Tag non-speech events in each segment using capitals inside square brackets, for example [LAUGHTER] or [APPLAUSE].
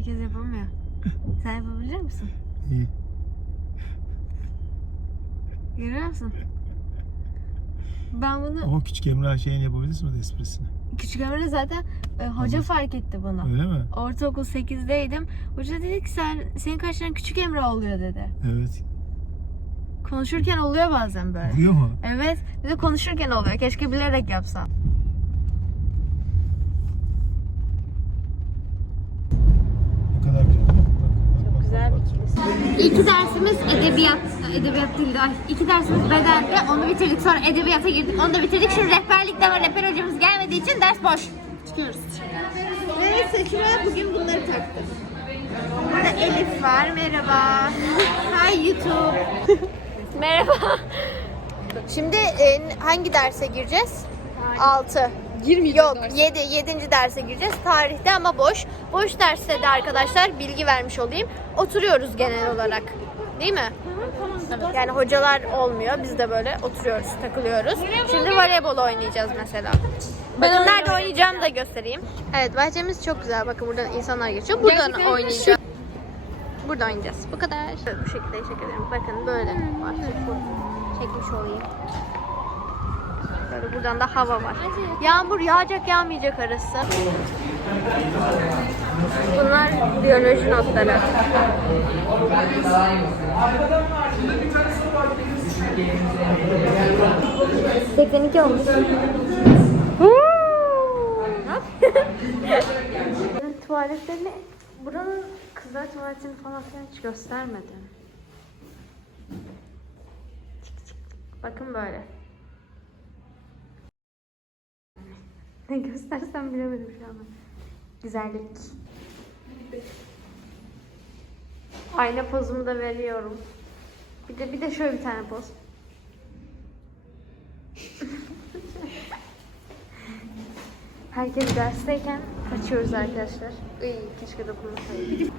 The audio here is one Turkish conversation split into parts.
Herkes yapamıyor. Sen yapabilir misin? İyi. Görüyor musun? Ben bunu Ama küçük Emrah şeyini yapabilirsin mi esprisini? küçük ömrümde zaten e, hoca Tamam. fark etti bunu. Öyle mi? Ortaokul 8'deydim. Hoca dedi ki sen senin karşına küçük Emrah oluyor dedi. Evet. Konuşurken oluyor bazen böyle. Oluyor mu? Evet. Bir de konuşurken oluyor. Keşke bilerek yapsam. Ne kadar güzel değil mi? Bak, bak, bak, güzel bir bak. İlk dersimiz edebiyat. Edebiyat değildi. Ay, iki dersimiz bedendi. Onu bitirdik. Sonra edebiyata girdik. Onu da bitirdik. Şimdi rehberlik de var. Rehber hocamız gelmediği için ders boş. Çıkıyoruz. Ve saçıma bugün bunları taktım. Burada Elif var. Merhaba. Hi YouTube. [LAUGHS] Merhaba. Şimdi e, hangi derse gireceğiz? 6. Yok 7. 7. derse gireceğiz. Tarihte ama boş. Boş derste de arkadaşlar bilgi vermiş olayım. Oturuyoruz genel olarak. Değil mi? Yani hocalar olmuyor. Biz de böyle oturuyoruz, takılıyoruz. Şimdi voleybol oynayacağız mesela. Bakın nerede oynayacağımı da göstereyim. Evet bahçemiz çok güzel. Bakın buradan insanlar geçiyor. Buradan oynayacağız. Burada oynayacağız. Bu kadar. Evet, bu şekilde teşekkür ederim. Bakın böyle. Bu. Çekmiş olayım. Böyle buradan da hava var. Yağmur yağacak yağmayacak arası. Bunlar biyoloji notları. Seksen iki olmuş. [LAUGHS] Tuvaletlerini, buranın kızlar tuvaletini falan filan hiç göstermedi. Çık çık. Bakın böyle. Ne göstersem bilemedim şu an. Güzellik. Ayna pozumu da veriyorum. Bir de bir de şöyle bir tane poz. [LAUGHS] Herkes dersteyken kaçıyoruz arkadaşlar. Iy, keşke dokunmasaydım.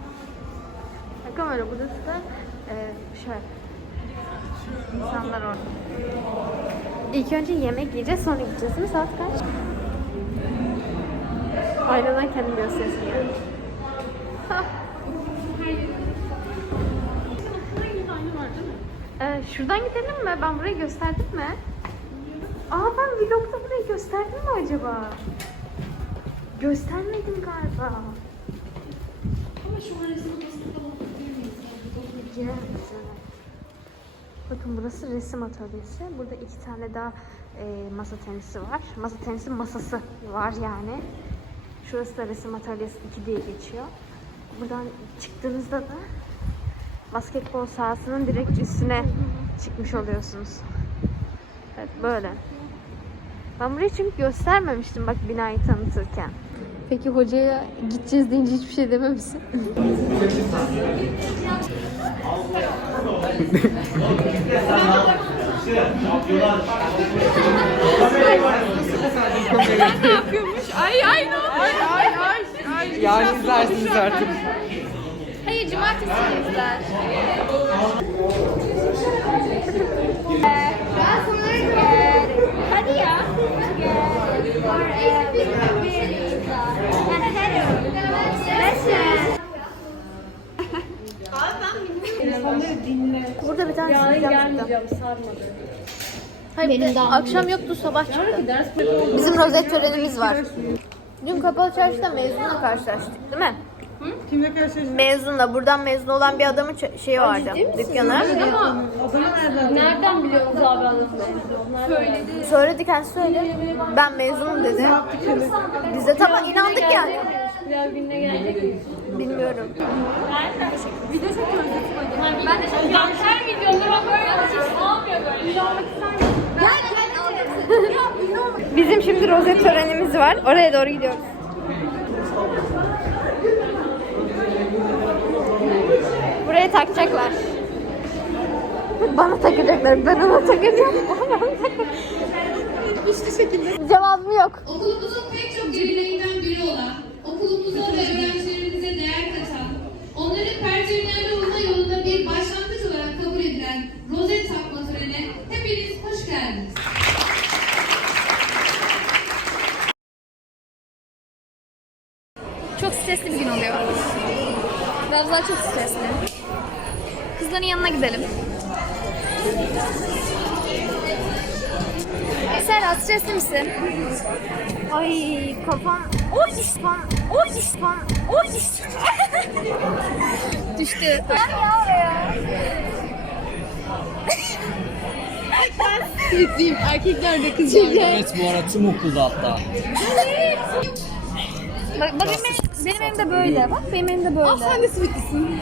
Öyle burası da e, şöyle. İnsanlar orada. İlk önce yemek yiyeceğiz sonra gideceğiz mi? Saat kaç? Aynadan kendim gösterisi geldi. Ee, şuradan gidelim mi? Ben burayı gösterdim mi? Aa ben vlogda burayı gösterdim mi acaba? Göstermedim galiba. Ama şu resim odasında evet. Bakın burası resim atölyesi. Burada iki tane daha e, masa tenisi var. Masa tenisi masası var yani. Şurası da resim atölyesi 2 diye geçiyor. Buradan çıktığınızda da basketbol sahasının direkt üstüne çıkmış oluyorsunuz. Evet böyle. Ben burayı çünkü göstermemiştim bak binayı tanıtırken. Peki hocaya gideceğiz deyince hiçbir şey dememişsin. [LAUGHS] Ay ay ne Ay ay ay. ay. Yarın izlersiniz artık. Hayır cumartesi izler. Hadi ya. Burada bir tane Yarın sıcak gelmeyeceğim sarmadı. Hayır bir de akşam yoktu sabah çıktı. Ders Bizim rozet törenimiz var. Dün kapalı çarşıda mezunla karşılaştık değil mi? Kimle karşılaştın? Mezunla. Buradan mezun olan bir adamın şeyi vardı. Dükkanı. Adamı nereden? Nereden biliyorsunuz abi adını? Söyledi. Söyledi kendisi söyle. Ben mezunum dedi. Biz de tamam inandık yani. Pilav gününe gelecek mi? Bilmiyorum. Video çekiyoruz YouTube'a. Ben de çok Her videolara böyle hiç olmuyor böyle. Bizim şimdi rozet törenimiz var. Oraya doğru gidiyoruz. Buraya takacaklar. [LAUGHS] Bana takacaklar. Ben ona [LAUGHS] takacağım. Hiçbir şekilde. Cevabım yok. Okulumuzun pek çok geleneğinden biri olan, okulumuza ve öğrencilerimize personel olma yolunda bir başlangıç olarak kabul edilen rozet takma törenine hepiniz hoş geldiniz. Çok stresli bir gün oluyor. Ravza çok stresli. Kızların yanına gidelim. Serra stresli misin? Ay kafam. Oy kafam. Oy kafam. Oy Düştü. Ben ya oraya. Erkekler de kızıyor. Evet bu ara tüm okulda hatta. Bak, bak benim, benim elim de böyle. Bak benim elim de böyle. sen de sweetlisin.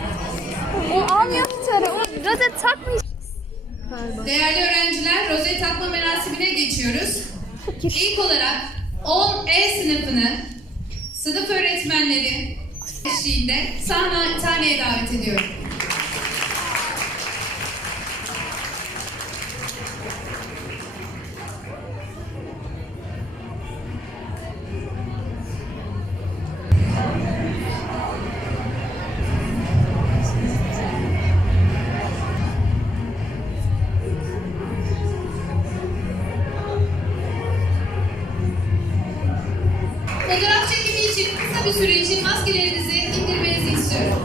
O almıyor tutarı. O rozet takmış. Değerli öğrenciler, rozet takma merasimine geçiyoruz. İlk olarak 10E sınıfını sınıf öğretmenleri eşliğinde sahne, sahneye davet ediyorum. Fotoğraf çekimi için kısa bir süre için maskelerinizi indirmenizi istiyorum.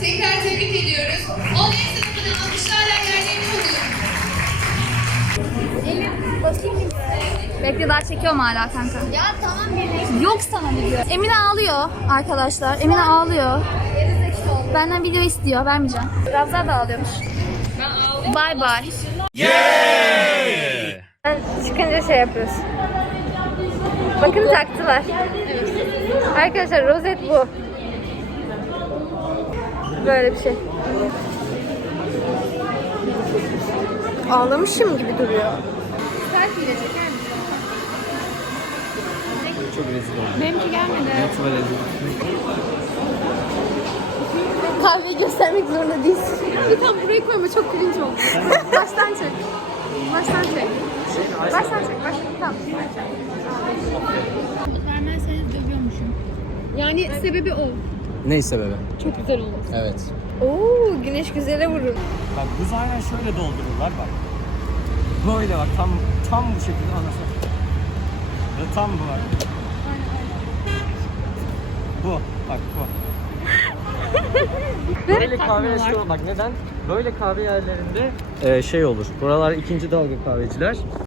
Tekrar tebrik ediyoruz. 10 sınıfını alkışlarla yerlerine alıyorum. Bekle daha çekiyorum hala kanka. Ya tamam birleştik. Yok sana video. Emine ağlıyor arkadaşlar. Emine ağlıyor. Benden video istiyor. Vermeyeceğim. Ravza da ağlıyormuş. Bye bye. Ben çıkınca şey yapıyoruz. Bakın taktılar. Arkadaşlar rozet bu. Böyle bir şey. Ağlamışım gibi duruyor. Çok rezil oldum. Benimki gelmedi. Rezil? Kahveyi göstermek zorunda değilsin. Bir tane buraya koyma çok cringe oldu. [LAUGHS] Baştan çek. Baştan çek. Çek. Baştan. Tamam. Yani sebebi o. Ne sebebi? Çok güzel olmuş. Evet. Oo, güneş güzele vurur. Bak buz aynen şöyle doldururlar bak. Böyle bak tam tam bu şekilde anasını. Ve tam bu bak. Bu bak bu. [LAUGHS] Böyle kahve işte bak neden? Böyle kahve yerlerinde e, şey olur. Buralar ikinci dalga kahveciler.